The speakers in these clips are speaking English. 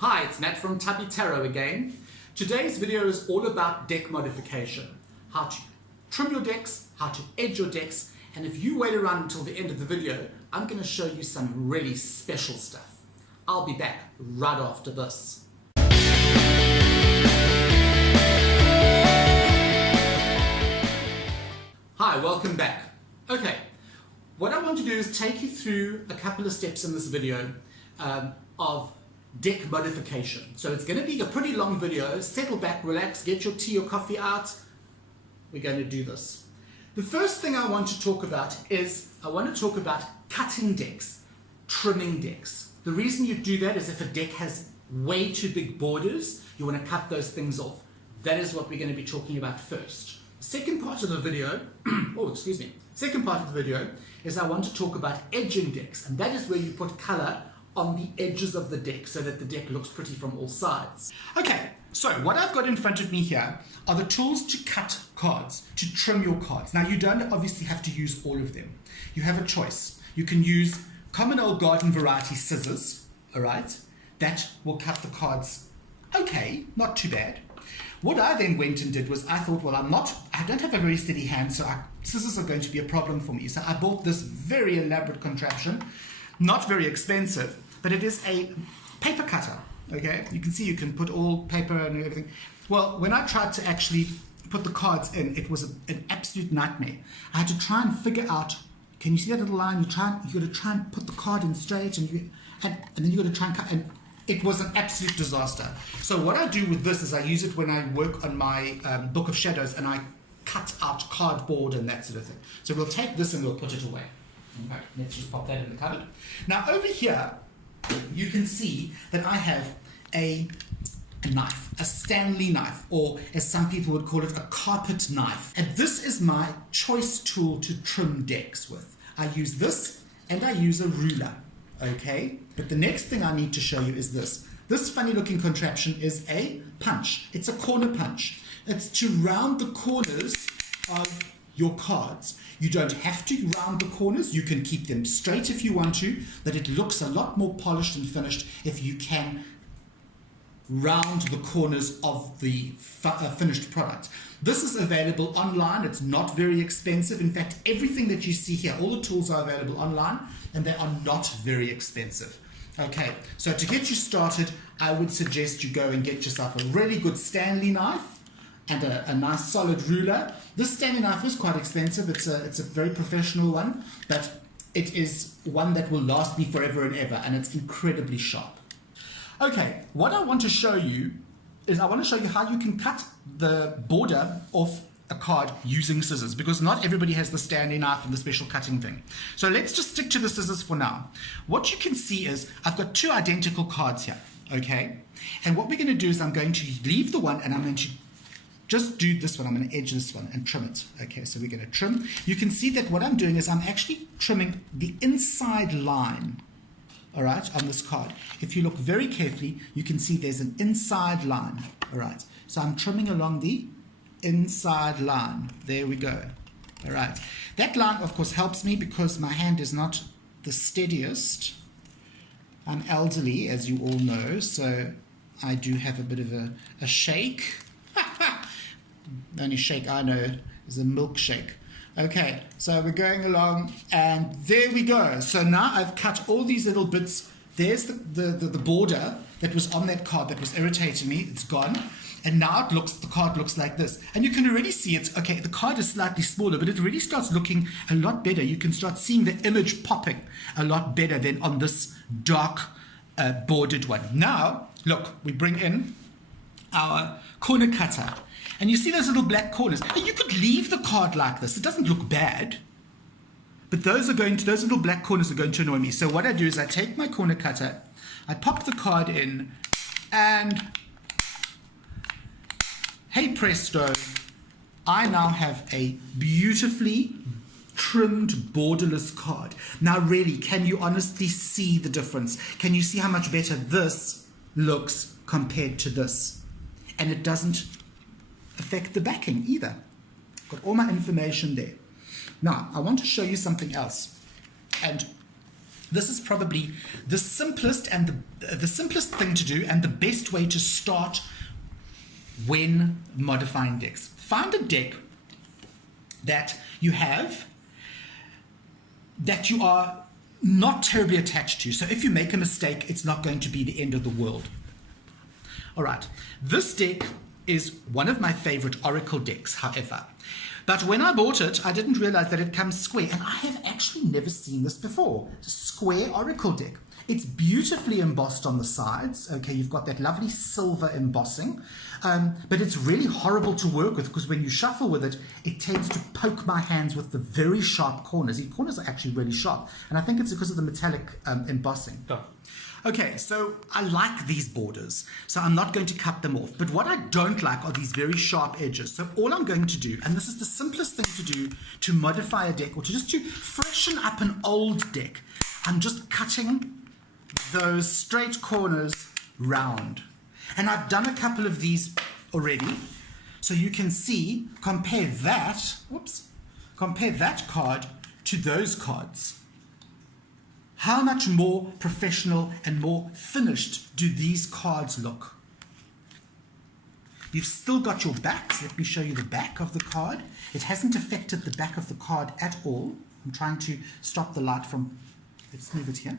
Hi, it's Matt from Tubby Tarot again. Today's video is all about deck modification. How to trim your decks, how to edge your decks, and if you wait around until the end of the video, I'm going to show you some really special stuff. I'll be back right after this. Hi, welcome back. Okay, what I want to do is take you through a couple of steps in this video of deck modification. So it's going to be a pretty long video. Settle back, relax, get your tea or coffee out. We're going to do this. The first thing I want to talk about is cutting decks, trimming decks. The reason you do that is if a deck has way too big borders, you want to cut those things off. That is what we're going to be talking about first. Second part of the video, second part of the video is I want to talk about edging decks, and that is where you put color on the edges of the deck so that the deck looks pretty from all sides. Okay, so what I've got in front of me here are the tools to cut cards, to trim your cards. Now you don't obviously have to use all of them. You have a choice. You can use common old garden variety scissors, all right? That will cut the cards okay, not too bad. What I then went and did was I thought, well, I don't have a very steady hand, so scissors are going to be a problem for me. So I bought this very elaborate contraption, not very expensive, but it is a paper cutter, okay? You can see you can put all paper and everything. Well, when I tried to actually put the cards in, it was an absolute nightmare. I had to try and figure out, can you see that little line? You got to try and put the card in straight, and then you got to try and cut, and it was an absolute disaster. So what I do with this is I use it when I work on my Book of Shadows, and I cut out cardboard and that sort of thing. So we'll take this and we'll put it away. Okay, let's just pop that in the cupboard. Now over here, you can see that I have a knife, a Stanley knife, or as some people would call it, a carpet knife. And this is my choice tool to trim decks with. I use this and I use a ruler, okay? But the next thing I need to show you is this. This funny looking contraption is a punch. It's a corner punch. It's to round the corners of your cards. You don't have to round the corners. You can keep them straight if you want to, but it looks a lot more polished and finished if you can round the corners of the finished product. This is available online. It's not very expensive. In fact, everything that you see here, all the tools are available online, and they are not very expensive. Okay, so to get you started, I would suggest you go and get yourself a really good Stanley knife and a nice solid ruler. This Stanley knife is quite expensive. It's a very professional one, but it is one that will last me forever and ever, and it's incredibly sharp. Okay, what I want to show you is I want to show you how you can cut the border off a card using scissors, because not everybody has the Stanley knife and the special cutting thing. So let's just stick to the scissors for now. What you can see is I've got two identical cards here, okay? And what we're going to do is I'm going to leave the one and I'm going to just do this one. I'm going to edge this one and trim it. Okay, so we're going to trim. You can see that what I'm doing is I'm actually trimming the inside line, all right, on this card. If you look very carefully, you can see there's an inside line, all right? So I'm trimming along the inside line. There we go. All right. That line, of course, helps me because my hand is not the steadiest. I'm elderly, as you all know, so I do have a bit of a shake. The only shake I know is a milkshake. Okay, so we're going along, and there we go. So now I've cut all these little bits. There's the border that was on that card that was irritating me. It's gone. And now the card looks like this. And you can already see it's, okay, the card is slightly smaller, but it really starts looking a lot better. You can start seeing the image popping a lot better than on this dark bordered one. Now, look, we bring in our corner cutter. And you see those little black corners. And you could leave the card like this. It doesn't look bad. But those little black corners are going to annoy me. So what I do is I take my corner cutter, I pop the card in, and hey presto, I now have a beautifully trimmed borderless card. Now really, can you honestly see the difference? Can you see how much better this looks compared to this? And it doesn't affect the backing either. Got all my information there. Now, I want to show you something else. And this is probably the simplest and the simplest thing to do and the best way to start when modifying decks. Find a deck that you have that you are not terribly attached to. So if you make a mistake, it's not going to be the end of the world. All right, this deck is one of my favorite Oracle decks, however. But when I bought it, I didn't realize that it comes square, and I have actually never seen this before. It's a square Oracle deck. It's beautifully embossed on the sides. Okay, you've got that lovely silver embossing, but it's really horrible to work with because when you shuffle with it, it tends to poke my hands with the very sharp corners. The corners are actually really sharp, and I think it's because of the metallic embossing. Oh. Okay, so I like these borders, so I'm not going to cut them off. But what I don't like are these very sharp edges. So all I'm going to do, and this is the simplest thing to do to modify a deck or to just to freshen up an old deck, I'm just cutting those straight corners round. And I've done a couple of these already, so you can see, compare that card to those cards. How much more professional and more finished do these cards look? You've still got your backs. Let me show you the back of the card. It hasn't affected the back of the card at all. I'm trying to stop the light from, let's move it here.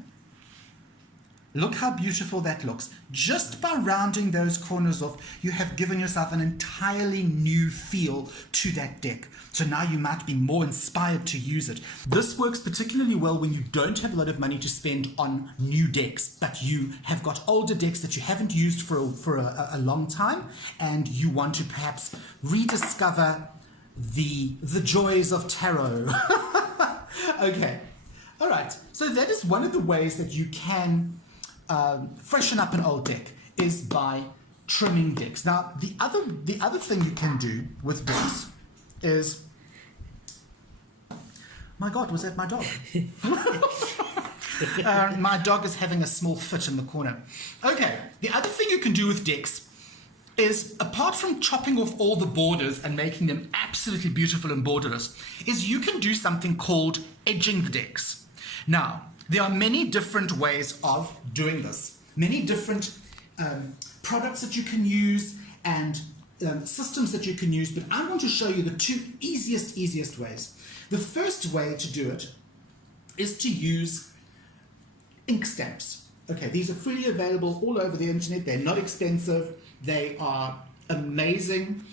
Look how beautiful that looks. Just by rounding those corners off, you have given yourself an entirely new feel to that deck. So now you might be more inspired to use it. This works particularly well when you don't have a lot of money to spend on new decks, but you have got older decks that you haven't used for a long time, and you want to perhaps rediscover the joys of tarot. Okay, all right. So that is one of the ways that you can freshen up an old deck, is by trimming decks. Now, the other thing you can do with decks is, my God, was that my dog? My dog is having a small fit in the corner. Okay, the other thing you can do with decks is, apart from chopping off all the borders and making them absolutely beautiful and borderless, is you can do something called edging the decks. Now, there are many different ways of doing this, many different products that you can use and systems that you can use, but I want to show you the two easiest ways. The first way to do it is to use ink stamps. Okay, these are freely available all over the internet. They're not expensive. They are amazing.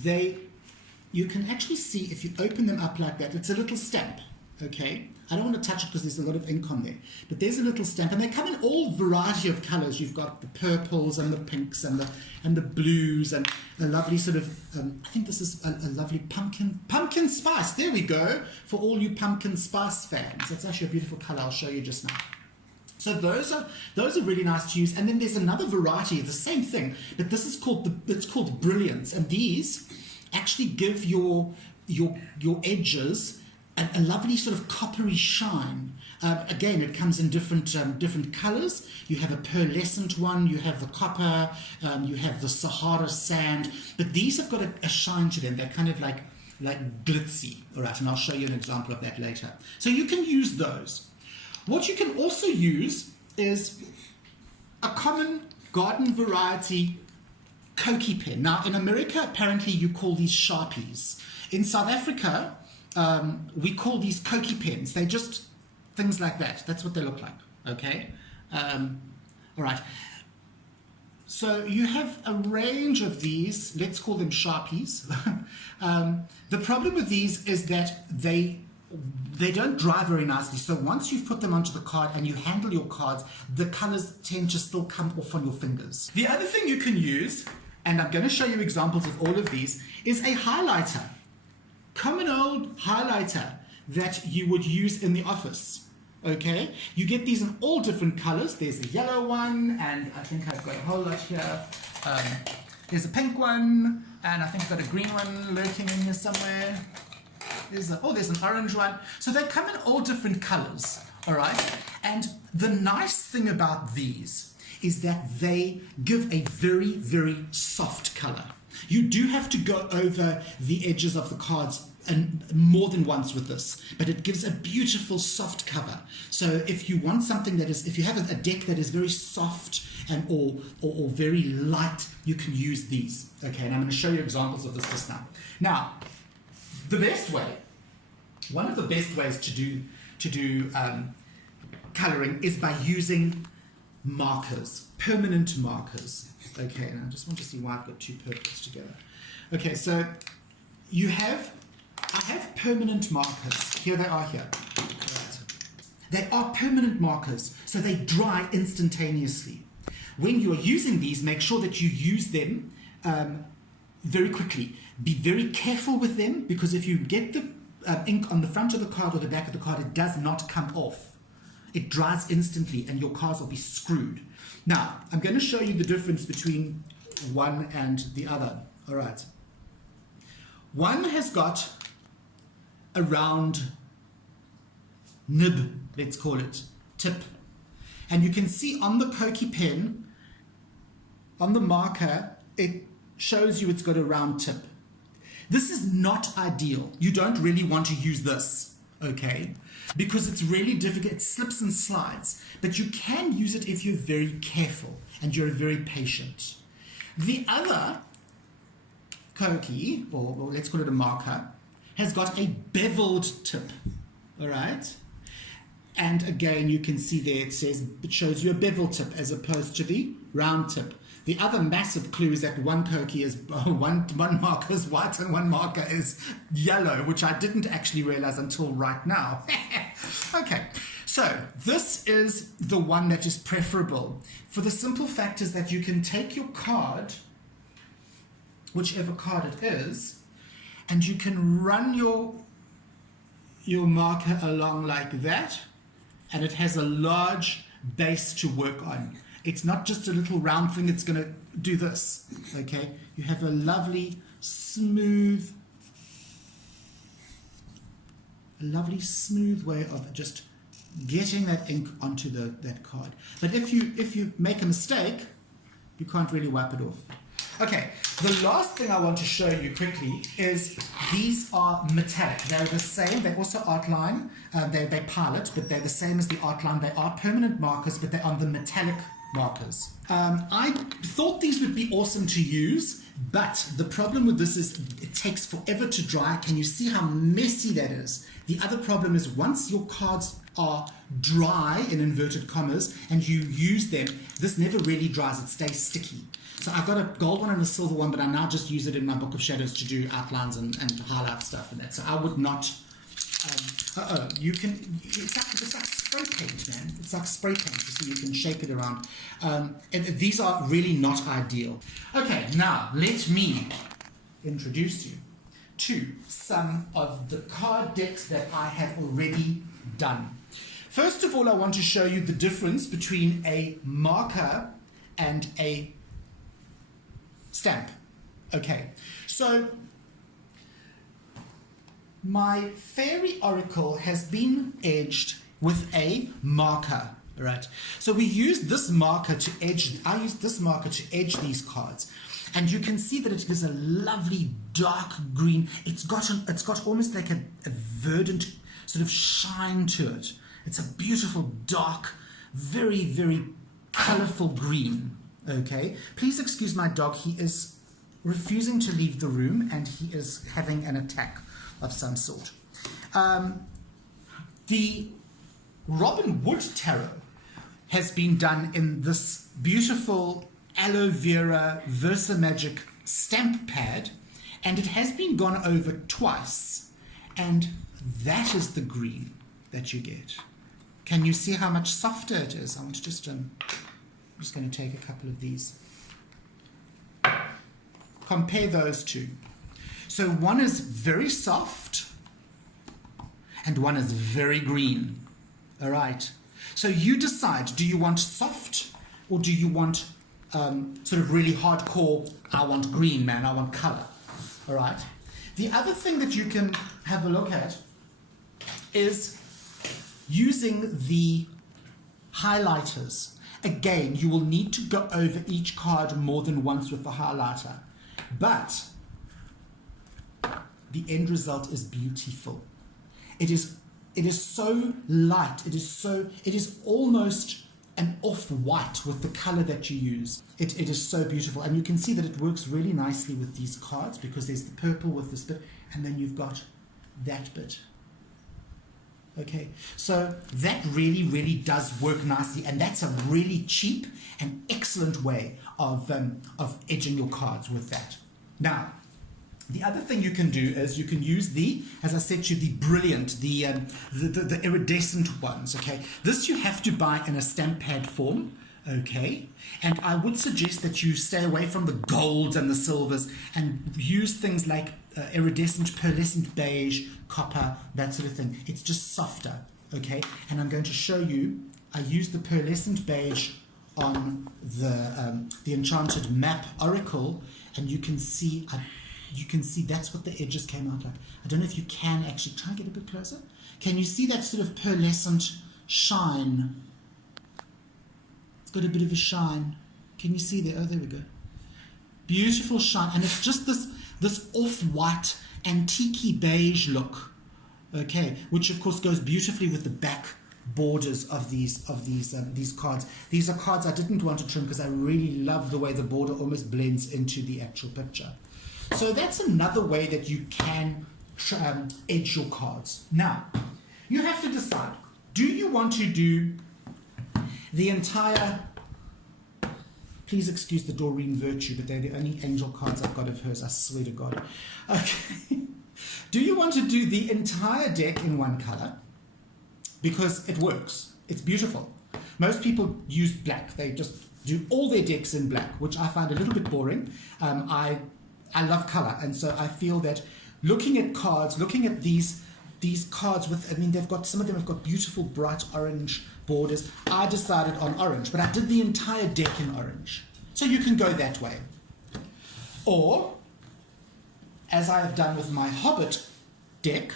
You can actually see, if you open them up like that, it's a little stamp. Okay, I don't want to touch it because there's a lot of ink on there, but there's a little stamp, and they come in all variety of colors. You've got the purples and the pinks and the blues, and a lovely sort of I think this is a lovely pumpkin spice. There we go, for all you pumpkin spice fans. That's actually a beautiful color. I'll show you just now. So those are really nice to use. And then there's another variety, the same thing, but this is called Brilliance, and these actually give your edges a lovely sort of coppery shine. Again, it comes in different colors. You have a pearlescent one, you have the copper, you have the Sahara sand, but these have got a shine to them. They're kind of like glitzy. All right, and I'll show you an example of that later. So you can use those. What you can also use is a common garden variety Koki pen. Now, in America, apparently you call these Sharpies. In South Africa, we call these Koki pens. They're just things like that. That's what they look like. Okay? All right. So you have a range of these. Let's call them Sharpies. The problem with these is that they don't dry very nicely. So once you've put them onto the card and you handle your cards, the colors tend to still come off on your fingers. The other thing you can use, and I'm going to show you examples of all of these, is a highlighter. Common old highlighter that you would use in the office. Okay, you get these in all different colors. There's a yellow one, and I think I've got a whole lot here. There's a pink one, and I think I've got a green one lurking in here somewhere. There's an orange one. So they come in all different colors, all right? And the nice thing about these is that they give a very, very soft color. You do have to go over the edges of the cards and more than once with this, but it gives a beautiful soft cover. So if you want something that is, if you have a deck that is very soft and or very light, you can use these. Okay, and I'm going to show you examples of this just now. Now, the best way, one of the best ways to do coloring is by using markers, permanent markers. Okay, and I just want to see why I've got two purples together. Okay, so I have permanent markers. Here they are here. Right. They are permanent markers, so they dry instantaneously. When you are using these, make sure that you use them very quickly. Be very careful with them, because if you get the ink on the front of the card or the back of the card, it does not come off. It dries instantly and your cards will be screwed. Now, I'm going to show you the difference between one and the other. All right. One has got a round nib, let's call it, tip. And you can see on the pokey pen, on the marker, it shows you it's got a round tip. This is not ideal. You don't really want to use this, okay? Because it's really difficult, it slips and slides. But you can use it if you're very careful and you're very patient. The other Koki, or let's call it a marker, has got a beveled tip, all right? And again, you can see there it shows you a bevel tip as opposed to the round tip. The other massive clue is that one Koki is, one marker is white and one marker is yellow, which I didn't actually realize until right now. Okay, so this is the one that is preferable. For the simple fact is that you can take your card, whichever card it is, and you can run your marker along like that, and it has a large base to work on. It's not just a little round thing, it's going to do this, okay? You have a lovely, smooth way of just getting that ink onto that card. But if you make a mistake, you can't really wipe it off. Okay, the last thing I want to show you quickly is these are metallic. They're the same, they also outline, they pilot, but they're the same as the outline. They are permanent markers, but they're on the metallic markers. I thought these would be awesome to use, but the problem with this is it takes forever to dry. Can you see how messy that is? The other problem is once your cards are dry, in inverted commas, and you use them, this never really dries, it stays sticky. So I've got a gold one and a silver one, but I now just use it in my Book of Shadows to do outlines and highlight stuff and that. So I would not, you can, it's like spray paint, man. It's like spray paint, so you can shake it around. And these are really not ideal. Okay, now let me introduce you to some of the card decks that I have already done. First of all, I want to show you the difference between a marker and a stamp. Okay, so my fairy oracle has been edged with a marker, right? So we use this marker to edge, I use this marker to edge these cards. And you can see that it is a lovely dark green. It's got almost like a verdant sort of shine to it. It's a beautiful dark, very, very colorful green. Okay, please excuse my dog. He is refusing to leave the room and he is having an attack of some sort. The Robin Wood Tarot has been done in this beautiful aloe vera Versamagic stamp pad, and it has been gone over twice, and that is the green that you get. Can you see how much softer it is? I want to just I'm just going to take a couple of these. Compare those two. So one is very soft and one is very green. All right. So you decide, do you want soft or do you want sort of really hardcore, I want green, man, I want color. All right. The other thing that you can have a look at is using the highlighters. Again, you will need to go over each card more than once with the highlighter. But the end result is beautiful. It is so light. It is almost an off-white with the color that you use. It is so beautiful. And you can see that it works really nicely with these cards because there's the purple with this bit, and then you've got that bit. Okay, so that really, really does work nicely, and that's a really cheap and excellent way of edging your cards with that. Now, the other thing you can do is you can use as I said to you, the brilliant, the iridescent ones, okay? This you have to buy in a stamp pad form, okay? And I would suggest that you stay away from the golds and the silvers and use things like iridescent, pearlescent beige, copper, that sort of thing. It's just softer, okay? And I'm going to show you, I used the pearlescent beige on the Enchanted Map Oracle, and you can see that's what the edges came out like. I don't know if you can actually, try and get a bit closer. Can you see that sort of pearlescent shine? It's got a bit of a shine. Can you see there? Oh, there we go. Beautiful shine. And it's just this off-white, antique beige look, okay, which of course goes beautifully with the back borders of these cards. These are cards I didn't want to trim because I really love the way the border almost blends into the actual picture. So that's another way that you can edge your cards. Now, you have to decide, do you want to do the entire, please excuse the Doreen Virtue, but they're the only angel cards I've got of hers, I swear to God. Okay. Do you want to do the entire deck in one color? Because it works. It's beautiful. Most people use black. They just do all their decks in black, which I find a little bit boring. I love color, and so I feel that looking at cards, looking at these cards with, I mean, some of them have got beautiful bright orange borders. I decided on orange, but I did the entire deck in orange. So you can go that way. Or, as I have done with my Hobbit deck,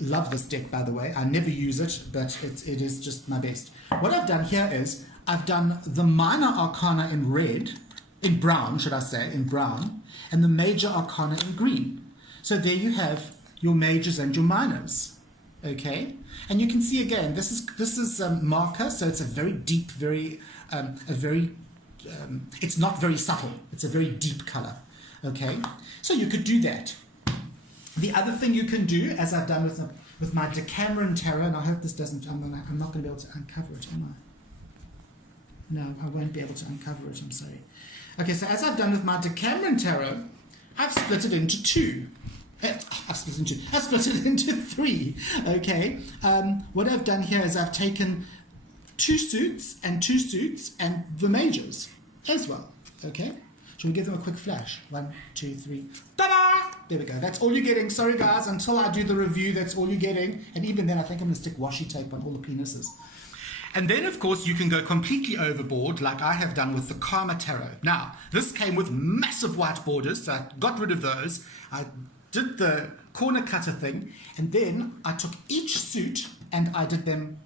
love this deck, by the way. I never use it, but it is just my best. What I've done here is I've done the minor arcana in red, in brown, should I say, in brown, and the major arcana in green. So there you have your majors and your minors, okay? And you can see again, this is marker, so it's a very deep, it's not very subtle. It's a very deep color, okay? So you could do that. The other thing you can do, as I've done with my Decameron Tarot, and I hope this doesn't, I'm not going to be able to uncover it, am I? No, I won't be able to uncover it, I'm sorry. Okay, so as I've done with my Decameron Tarot, I've split it into two. I've split it into three, okay? What I've done here is I've taken two suits and the majors as well, okay? Shall we give them a quick flash? 1, 2, 3, ta-da! There we go. That's all you're getting. Sorry, guys. Until I do the review, that's all you're getting. And even then, I think I'm going to stick washi tape on all the penises. And then, of course, you can go completely overboard, like I have done with the Karma Tarot. Now, this came with massive white borders, so I got rid of those. I did the corner cutter thing, and then I took each suit and I did them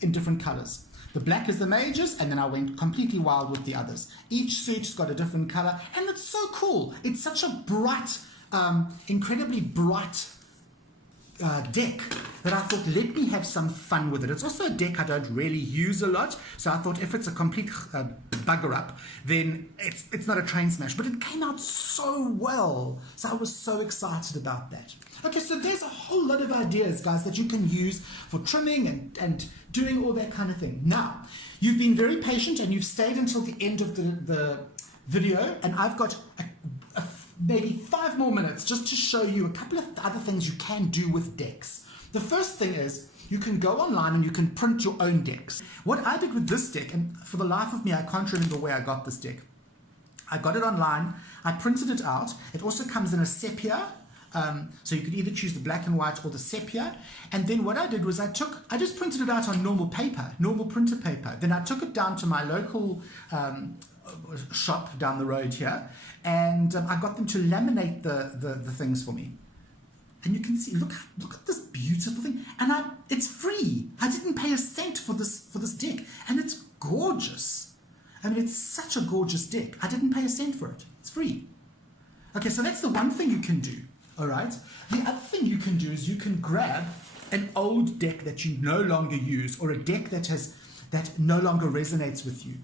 in different colors. The black is the majors, and then I went completely wild with the others. Each suit's got a different color, and it's so cool. It's such a bright, incredibly bright deck that I thought, let me have some fun with it. It's also a deck I don't really use a lot, so I thought if it's a complete bugger up, then it's not a train smash, but it came out so well. So I was so excited about that. Okay, so there's a whole lot of ideas, guys, that you can use for trimming and doing all that kind of thing. Now, you've been very patient and you've stayed until the end of the video, and I've got maybe 5 more minutes just to show you a couple of other things you can do with decks. The first thing is you can go online and you can print your own decks. What I did with this deck, and for the life of me, I can't remember where I got this deck. I got it online, I printed it out. It also comes in a sepia, so you could either choose the black and white or the sepia. And then what I did was I just printed it out on normal paper, normal printer paper. Then I took it down to my local shop down the road here, and I got them to laminate the things for me. And you can see, look at this beautiful thing, and it's free. I didn't pay a cent for this deck, and it's gorgeous. I mean, it's such a gorgeous deck. I didn't pay a cent for it. It's free. Okay, so that's the one thing you can do. All right. The other thing you can do is you can grab an old deck that you no longer use, or a deck that no longer resonates with you.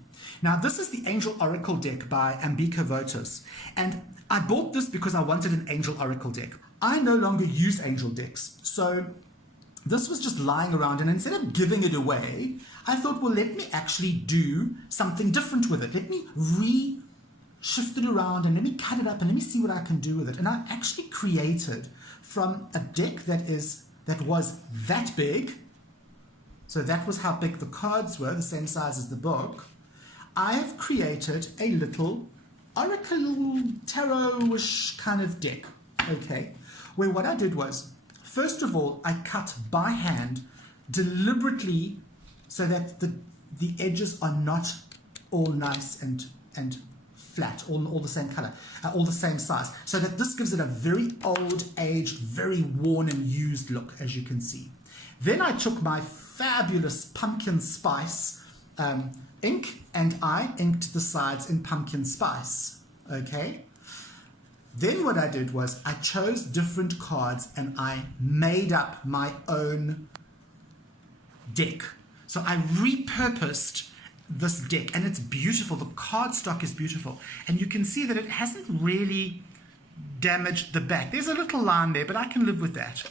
Now, this is the Angel Oracle deck by Ambika Votus, and I bought this because I wanted an Angel Oracle deck. I no longer use Angel decks, so this was just lying around, and instead of giving it away, I thought, well, let me actually do something different with it. Let me shift it around and let me cut it up and let me see what I can do with it. And I actually created from a deck that was that big, so that was how big the cards were, the same size as the book. I have created a little Oracle Tarot-ish kind of deck, okay, where what I did was, first of all, I cut by hand deliberately so that the edges are not all nice and flat, all the same color, all the same size, so that this gives it a very old, aged, very worn and used look, as you can see. Then I took my fabulous pumpkin spice ink and I inked the sides in pumpkin spice, okay? Then what I did was I chose different cards and I made up my own deck. So I repurposed this deck, and it's beautiful. The cardstock is beautiful, and you can see that it hasn't really damaged the back. There's a little line there, but I can live with that.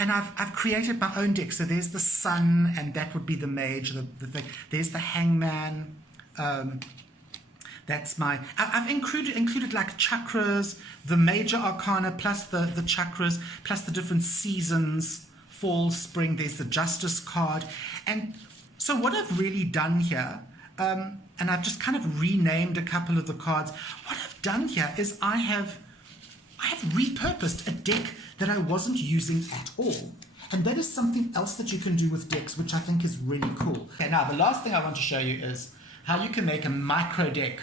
And I've created my own deck. So there's the sun, and that would be the mage, the thing. There's the hangman. That's my. I've included like chakras, the major arcana plus the chakras plus the different seasons, fall, spring. There's the justice card, and so what I've really done here, and I've just kind of renamed a couple of the cards. What I've done here is I have repurposed a deck that I wasn't using at all. And that is something else that you can do with decks, which I think is really cool. Okay, now the last thing I want to show you is how you can make a micro deck.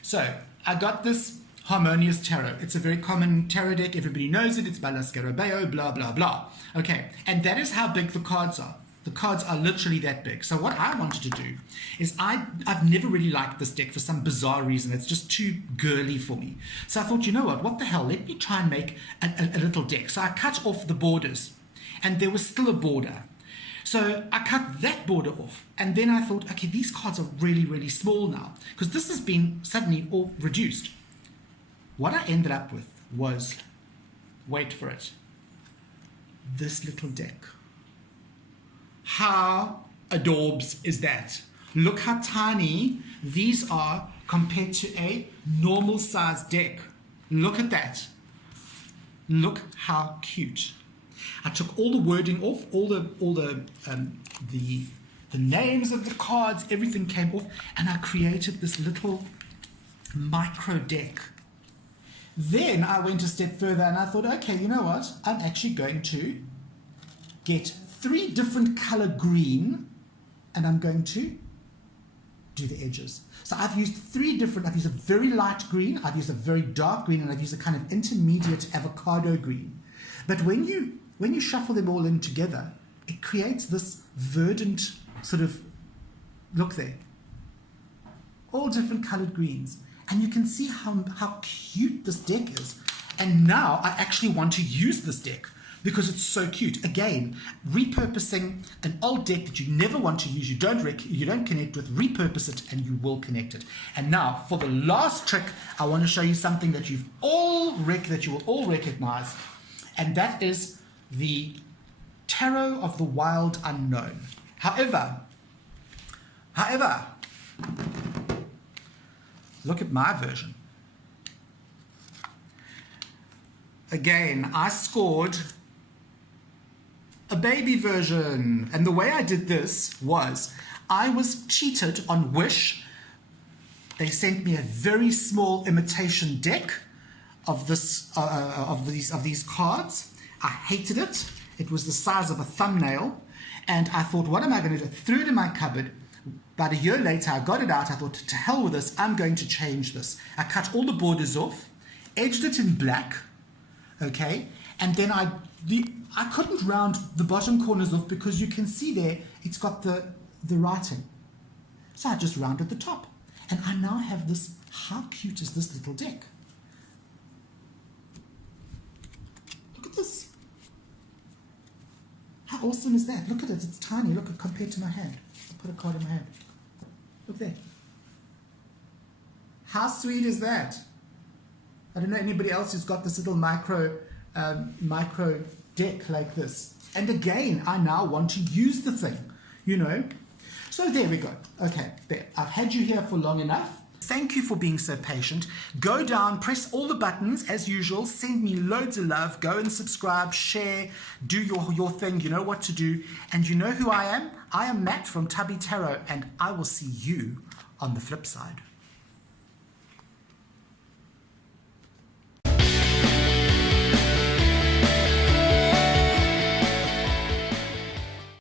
So I got this Harmonious Tarot. It's a very common tarot deck. Everybody knows it. It's by La Scarabeo, blah, blah, blah. Okay, and that is how big the cards are. The cards are literally that big. So what I wanted to do is I've never really liked this deck for some bizarre reason. It's just too girly for me. So I thought, you know what the hell? Let me try and make a little deck. So I cut off the borders, and there was still a border. So I cut that border off, and then I thought, okay, these cards are really, really small now, because this has been suddenly all reduced. What I ended up with was, wait for it, this little deck. How adorbs is that? Look how tiny these are compared to a normal size deck. Look at that. Look how cute. I took all the wording off, all the names of the cards, everything came off, and I created this little micro deck. Then I went a step further and I thought, okay, you know what? I'm actually going to get 3 different color green, and I'm going to do the edges. So I've used 3 different, I've used a very light green, I've used a very dark green, and I've used a kind of intermediate avocado green. But when you shuffle them all in together, it creates this verdant sort of look there. All different colored greens. And you can see how cute this deck is. And now I actually want to use this deck because it's so cute. Again, repurposing an old deck that you never want to use, you don't connect with, repurpose it and you will connect it. And now for the last trick, I want to show you something that you will all recognize, and that is the Tarot of the Wild Unknown. However, look at my version. Again, I scored a baby version. And the way I did this was I was cheated on Wish. They sent me a very small imitation deck of these cards. I hated it. It was the size of a thumbnail. And I thought, what am I going to do? Threw it in my cupboard. About a year later, I got it out. I thought, to hell with this. I'm going to change this. I cut all the borders off, edged it in black, okay? And then I couldn't round the bottom corners off because you can see there, it's got the writing. So I just rounded the top. And I now have this, how cute is this little deck? How awesome is that? Look at it. It's tiny. Look at compared to my hand. I'll put a card in my hand. Look there. How sweet is that? I don't know anybody else who's got this little micro deck like this. And again, I now want to use the thing, you know. So there we go. Okay, there. I've had you here for long enough. Thank you for being so patient. Go down, press all the buttons as usual, send me loads of love, go and subscribe, share, do your thing, you know what to do. And you know who I am? I am Matt from Tubby Tarot, and I will see you on the flip side.